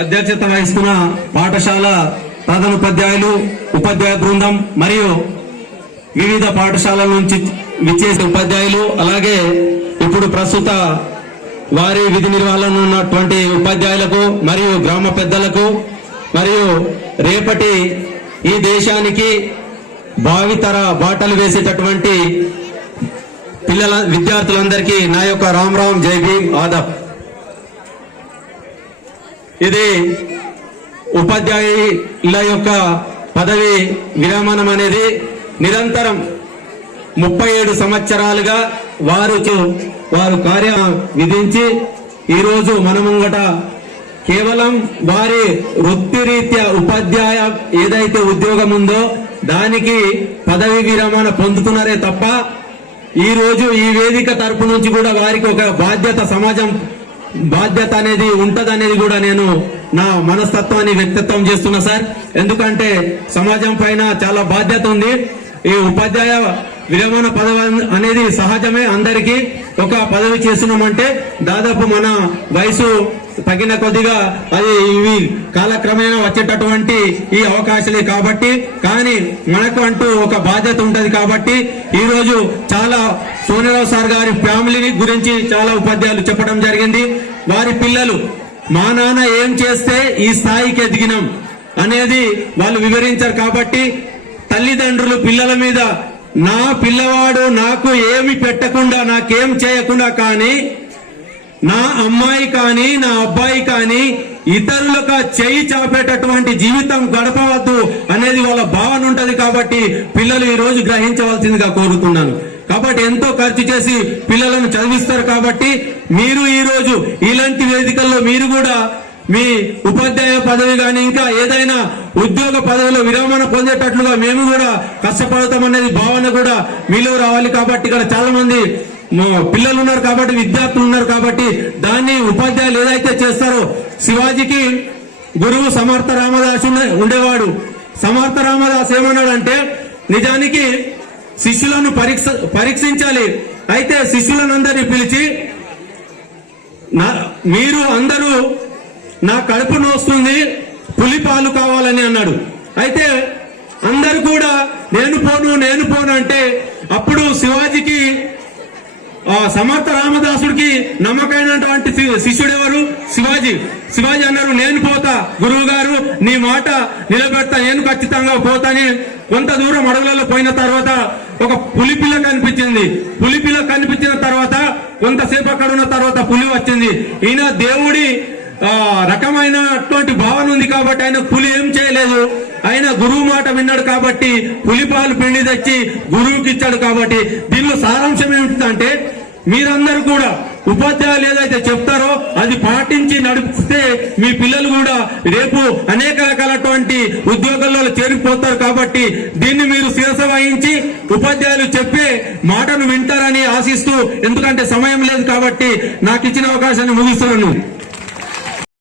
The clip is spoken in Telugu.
అధ్యక్షత వహిస్తున్న పాఠశాల ప్రధానోపాధ్యాయులు ఉపాధ్యాయ బృందం మరియు వివిధ పాఠశాలల నుంచి విచ్చేసిన ఉపాధ్యాయులు అలాగే ఇప్పుడు ప్రస్తుత వారి విధి నిర్వహణ ఉన్నటువంటి ఉపాధ్యాయులకు మరియు గ్రామ పెద్దలకు మరియు రేపటి ఈ దేశానికి భావితర బాటలు వేసేటటువంటి పిల్లల విద్యార్థులందరికీ నా యొక్క రామ్ రామ్ జై భీమ్ ఆదబ్. ఇది ఉపాధ్యాయుల యొక్క పదవి విరమణం అనేది నిరంతరం ముప్పై ఏడు సంవత్సరాలుగా వారు చు- వారు కార్య విధించి ఈరోజు మన ముంగట కేవలం వారి వృత్తిరీత్యా ఉపాధ్యాయ ఏదైతే ఉద్యోగం ఉందో దానికి పదవి విరమణ పొందుతున్నారే తప్ప ఈ రోజు ఈ వేదిక తరపు నుంచి కూడా వారికి ఒక బాధ్యత సమాజం బాధ్యత అనేది ఉంటదనేది కూడా నేను నా మనస్తత్వాన్ని వ్యక్తిత్వం చేస్తున్నా సార్. ఎందుకంటే సమాజం పైన చాలా బాధ్యత ఉంది. ఈ ఉపాధ్యాయ విరమణ పదవి అనేది సహజమే అందరికీ. ఒక పదవి చేస్తున్నామంటే దాదాపు మన వయసు తగిన కొద్దిగా అది ఇవి కాలక్రమేణా వచ్చేటటువంటి ఈ అవకాశాలే కాబట్టి. కానీ మనకు అంటూ ఒక బాధ్యత ఉంటది కాబట్టి ఈరోజు చాలా సోనిరావు సార్ గారి ఫ్యామిలీని గురించి చాలా ఉపాధ్యాయులు చెప్పడం జరిగింది. వారి పిల్లలు మా నాన్న ఏం చేస్తే ఈ స్థాయికి ఎదిగినాం అనేది వాళ్ళు వివరించారు కాబట్టి తల్లిదండ్రులు పిల్లల మీద నా పిల్లవాడు నాకు ఏమి పెట్టకుండా నాకేం చేయకుండా కానీ నా అమ్మాయి కానీ నా అబ్బాయి కానీ ఇతరులకు చేయి చాపేటటువంటి జీవితం గడపవద్దు అనేది వాళ్ళ భావన ఉంటది కాబట్టి పిల్లలు ఈ రోజు గ్రహించవలసిందిగా కోరుతున్నాను. కాబట్టి ఎంతో ఖర్చు చేసి పిల్లలను చదివిస్తారు కాబట్టి మీరు ఈ రోజు ఇలాంటి వేదికల్లో మీరు కూడా మీ ఉపాధ్యాయ పదవి కానీ ఇంకా ఏదైనా ఉద్యోగ పదవిలో విరమణ పొందేటట్లుగా మేము కూడా కష్టపడతామనేది భావన కూడా మీలో రావాలి కాబట్టి ఇక్కడ చాలా మంది పిల్లలు ఉన్నారు కాబట్టి విద్యార్థులు ఉన్నారు కాబట్టి దాన్ని ఉపాధ్యాయులు ఏదైతే చేస్తారో శివాజీకి గురువు సమర్థ రామదాసు ఉండేవాడు. సమర్థ రామదాస్ ఏమన్నాడంటే నిజానికి శిష్యులను పరీక్ష పరీక్షించాలి. అయితే శిష్యులనందరినీ పిలిచి నా మీరు అందరూ నా కడుపు నోస్తుంది పులి పాలు కావాలని అన్నాడు. అయితే అందరు కూడా నేను పోను నేను పోను అంటే అప్పుడు శివాజీకి ఆ సమర్థ రామదాసుడికి నమ్మకమైనటువంటి శి- శిష్యుడు ఎవరు శివాజీ. శివాజీ అన్నారు నేను పోతా గురువు గారు నీ మాట నిలబెడతా నేను ఖచ్చితంగా పోతాని కొంత దూరం అడవులలో పోయిన తర్వాత ఒక పులి పిల్ల కనిపించింది. పులి పిల్ల కనిపించిన తర్వాత కొంతసేపు అక్కడ ఉన్న తర్వాత పులి వచ్చింది. ఈయన దేవుడి ఆ రకమైనటువంటి భావన ఉంది కాబట్టి ఆయన పులి ఏం చేయలేదు. ఆయన గురువు మాట విన్నాడు కాబట్టి పులి పాలు పిండి తెచ్చి గురువుకి ఇచ్చాడు కాబట్టి దీనిలో సారాంశం ఏమిటంటే మీరందరూ కూడా ఉపాధ్యాయులు ఏదైతే చెప్తారో అది పాటించి నడిపిస్తే మీ పిల్లలు కూడా రేపు అనేక రకాలటువంటి ఉద్యోగాల్లో చేరిపోతారు కాబట్టి దీన్ని మీరు శిరస వహించి ఉపాధ్యాయులు చెప్పే మాటను వింటారని ఆశిస్తూ ఎందుకంటే సమయం లేదు కాబట్టి నాకు ఇచ్చిన అవకాశాన్ని ముగిస్తున్నాను.